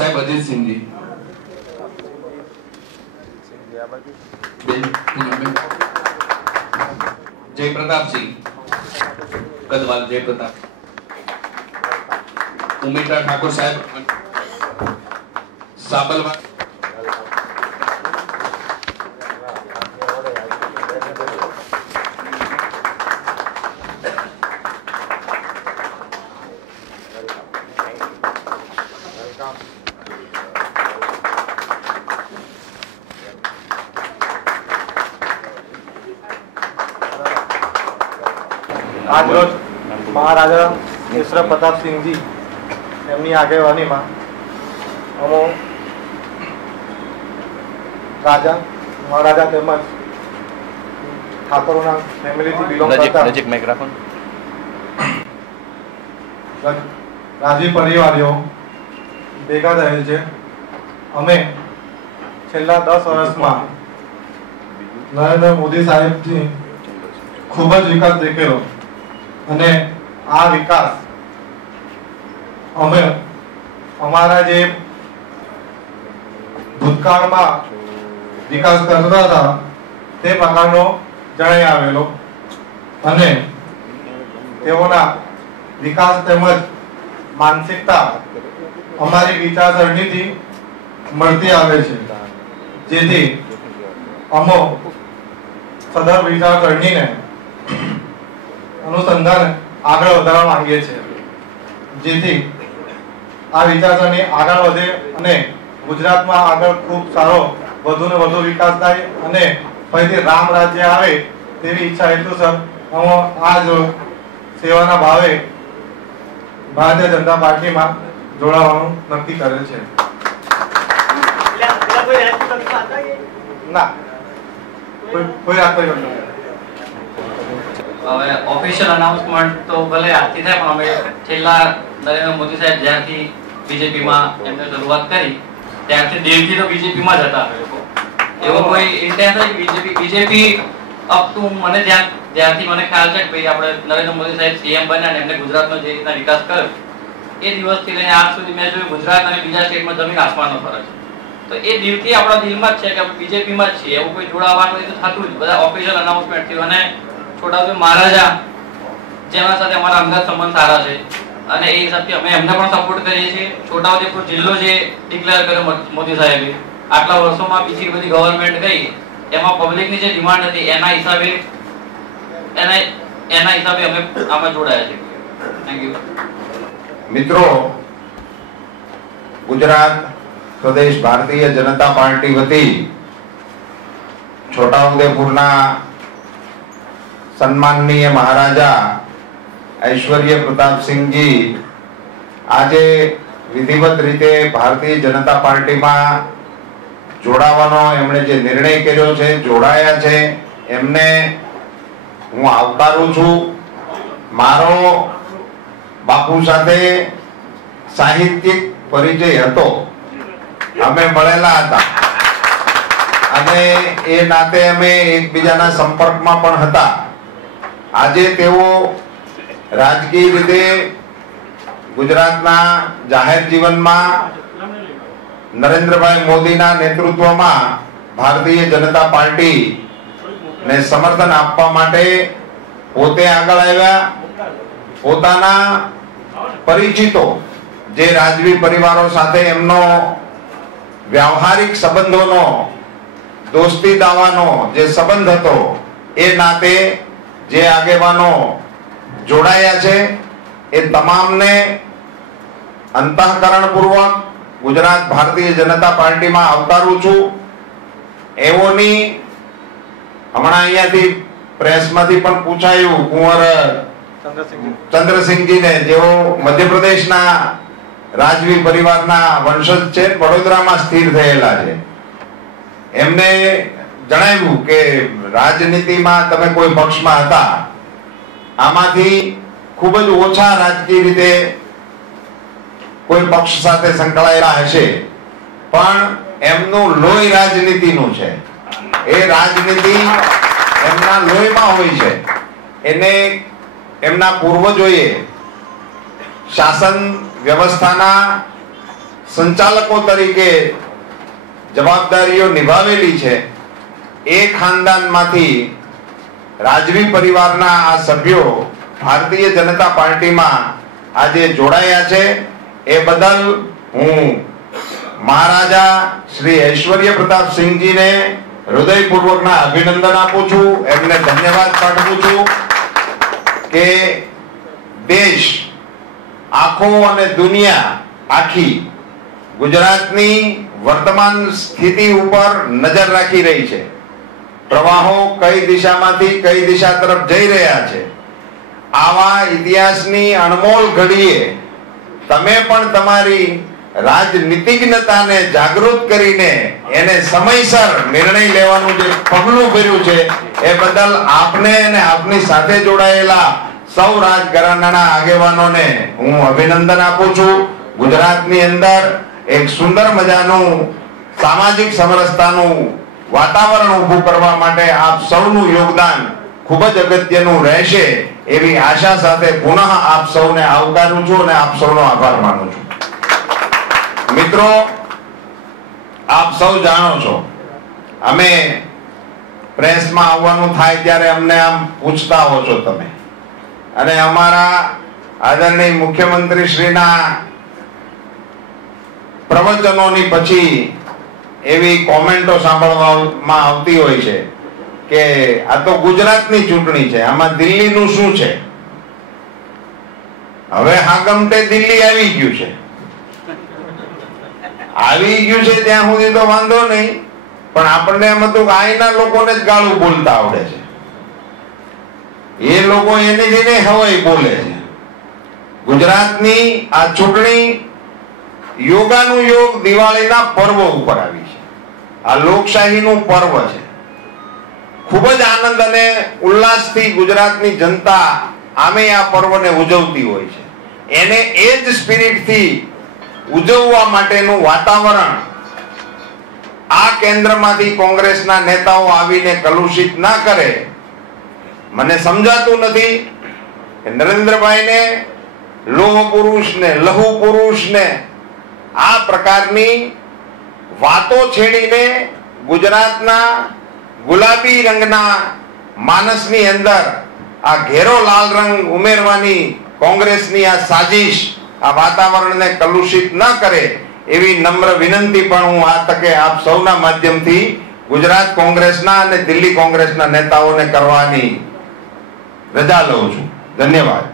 साहेब अजीत सिंह जी। जय प्रताप सिंह कदवाल जय प्रताप। उमेदवार ठाकुर साहेब साबलवा। आज रोज महाराजा मिश्र प्रताप सिंह जी एमनी આગેવાની માં અમો રાજા મહારાજા તેમજ ઠાકોરના ફેમિલીથી બિલોંગ કરતા નજીક માઇક્રોફોન રાજી પરિવારો ભેગા થયેલ છે। અમે છેલ્લા 10 વર્ષમાં નરેન્દ્ર મોદી સાહેબજી ખૂબ જ વિકાસ દેખેલો અને આ વિકાસ અમે અમારા જે ભૂતકાળમાં વિકાસ કરતા હતા તે પ્રકારનો જણાઈ આવેલો અને તેઓના વિકાસ તેમજ માનસિકતા અમારી વિચારસરણીથી મળતી આવે છે, જેથી અમો સદર વિચારસરણીને अनुसंधान आगे વધારવા માંગીએ છીએ, જેથી આ વિચારસરણી આગળ વધે અને ગુજરાતમાં આગળ ખૂબ સારો વધુ ને વધુ વિકાસ થાય અને ફરીથી રામ રાજ્ય આવે તેવી ઈચ્છા હેતુસર હું આજ સેવાના ભાવે ભારતીય જનતા પાર્ટીમાં જોડાવાનું નક્કી કરેલ છે। ના કોઈ રાખતો નથી। હવે ઓફિશિયલ અનાઉન્સમેન્ટ તો ભલે આજથી થાય, પણ અમે છેલ્લા નરેન્દ્ર મોદી સાહેબ જ્યારથી બીજેપીમાં એમને શરૂઆત કરી ત્યારથી દિલથી તો બીજેપીમાં જ હતા અમે લોકો। એવો કોઈ ઇન્ટેન્સ બીજેપી અપ ટુ મને જ્યારથી મને ખ્યાલ છે કે ભાઈ આપણે નરેન્દ્ર મોદી સાહેબ સીએમ બન્યા અને એમને ગુજરાતનો જે રીતના વિકાસ કર્યો એ દિવસથી લઈને આજ સુધી મેં જોયું ગુજરાત અને બીજા સ્ટેટમાં જમીન આસમાનનો ફરક છે। તો એ દિલથી આપણા દિલમાં જ છે કે બીજેપીમાં જ છીએ, એવું કોઈ જોડાવાનું એ તો થતું જ બધા ઓફિશિયલ અનાઉન્સમેન્ટ થયું। અને છોટાઉદેપુર મહારાજા જેના સાથે અમારા અંગત સંબંધ સારા છે અને એ હિસાબથી અમે એમને પણ સપોર્ટ કરીએ છીએ। છોટાઉદેપુર જિલ્લો જે ડિક્લેર કર્યો મોદી સાહેબે આટલા વર્ષોમાં બીજી બધી ગવર્નમેન્ટ ગઈ એમાં પબ્લિકની જે ડિમાન્ડ હતી એના હિસાબે અમે આમાં જોડાયા છીએ। Thank you. મિત્રો, ગુજરાત પ્રદેશ ભારતીય જનતા પાર્ટી વતી છોટાઉદેપુરના સન્માનનીય મહારાજા ऐश्वर्य प्रताप सिंह जी आज विधिवत रीते भारतीय जनता पार्टी में जोड़ावानो एमणे जे निर्णय कर्यो छे, जोड़ाया छे, एमने हूँ आवकारू छूं। मारो बापू साथे साहित्यिक परिचय हतो, अमे मळेला हता अने ए नाते अमे एकबीजाना संपर्कमां पण हता। આજે તેઓ રાજકીય રીતે ગુજરાતના જાહેર જીવનમાં નરેન્દ્રભાઈ મોદીના નેતૃત્વમાં ભારતીય જનતા પાર્ટી ને સમર્થન આપવા માટે પોતે આગળ આવ્યા। પોતાના પરિચિતો જે રાજવી પરિવારો સાથે એમનો વ્યવહારિક સંબંધોનો દોસ્તી દાવાનો જે સંબંધ હતો એ નાતે જે આગેવાનો જોડાયા છે એ તમામને અંતઃકરણપૂર્વક ગુજરાત ભારતીય જનતા પાર્ટીમાં આવકારું છું। એવોની હમણાં અહીંયાથી પ્રેસમાંથી પણ પૂછાયું કુંવર ચંદ્રસિંહજીને, જેઓ મધ્યપ્રદેશના રાજવી પરિવારના વંશજ છે, વડોદરામાં સ્થિર થયેલા છે। એમને જણાવ્યું કે રાજનીતિમાં તમે કોઈ પક્ષમાં હતા, આમાંથી ખૂબ જ ઓછા રાજકીય રીતે કોઈ પક્ષ સાથે સંકળાયેલા હશે, પણ એમનું લોહી રાજનીતિનું છે। એ રાજનીતિ એમના લોહીમાં હોય છે। એને એમના પૂર્વજોએ શાસન વ્યવસ્થાના સંચાલકો તરીકે જવાબદારીઓ નિભાવેલી છે, એ ખાનદાનમાંથી રાજવી પરિવારના આ સભ્યો ભારતીય જનતા પાર્ટીમાં આજે જોડાયા છે. એ બદલ હું મહારાજા શ્રી ઐશ્વર્ય પ્રતાપસિંહજીને હૃદયપૂર્વકના અભિનંદન આપું છું, એમને ધન્યવાદ પાઠવું છું કે દેશ આખો અને દુનિયા આખી ગુજરાતની વર્તમાન સ્થિતિ ઉપર નજર રાખી રહી છે. પ્રવાહો કઈ દિશામાંથી કઈ દિશા તરફ જઈ રહ્યા છે. આવા ઇતિહાસની અણમોલ ઘડીએ તમે પણ તમારી રાજનીતિજ્ઞતાને જાગૃત કરીને એને સમયસર નિર્ણય લેવાનું જે પગલું ભર્યું છે, એ બદલ આપને અને આપની સાથે જોડાયેલા સૌ રાજઘરાનાના આગેવાનોને હું અભિનંદન આપું છું. ગુજરાતની અંદર એક સુંદર મજાનું સામાજિક સમરસતાનું વાતાવરણ ઊભું કરવા માટે આપ સૌનું યોગદાન ખૂબ જ અગત્યનું રહેશે એવી આશા સાથે પુનઃ આપ સૌને આવકારું છું અને આપ સૌનો આભાર માનું છું. મિત્રો, આપ સૌ જાણો છો, અમે પ્રેસમાં આવવાનું થાય ત્યારે અમને આમ પૂછતા હો છો તમે, અને અમારા આદરણીય મુખ્યમંત્રી શ્રીના પ્રવચનોની પછી એવી કોમેન્ટો સાંભળવામાં આવતી હોય છે કે આ તો ગુજરાતની ચૂંટણી છે, આમાં દિલ્હીનું શું છે? હવે હાગમટે દિલ્હી આવી ગયું છે. આવી ગયું છે ત્યાં સુધી તો વાંધો નહીં, પણ આપણને એમ હતું કે અહીંના લોકોને જ ગાળું બોલતા આવડે છે, એ લોકો એની જેને હવાઈ બોલે છે. ગુજરાતની આ ચૂંટણી યોગાનું યોગ દિવાળીના પર્વ ઉપર આવી છે. આ લોકશાહીનું પર્વ છે. ખૂબ જ આનંદ અને ઉલ્લાસથી ગુજરાતની જનતા આમે આ પર્વને ઉજવતી હોય છે. એને એ જ સ્પિરિટથી ઉજવવા માટેનું વાતાવરણ આ કેન્દ્રમાંથી કોંગ્રેસના નેતાઓ આવીને કલુષિત ના કરે. મને સમજાતું નથી કે નરેન્દ્રભાઈને લોહ પુરુષ ને લહુ પુરુષ ને આ પ્રકારની વાતો છેડીને ગુજરાતના ગુલાબી રંગના માનસની અંદર આ ઘેરો લાલ રંગ ઉમેરવાની કોંગ્રેસની આ સાજિશ આ વાતાવરણને કલુષિત ન કરે એવી નમ્ર વિનંતી પણ હું આ તકે આપ સૌના માધ્યમથી ગુજરાત કોંગ્રેસના અને દિલ્હી કોંગ્રેસના નેતાઓને કરવાની રજા લઉં છું. ધન્યવાદ.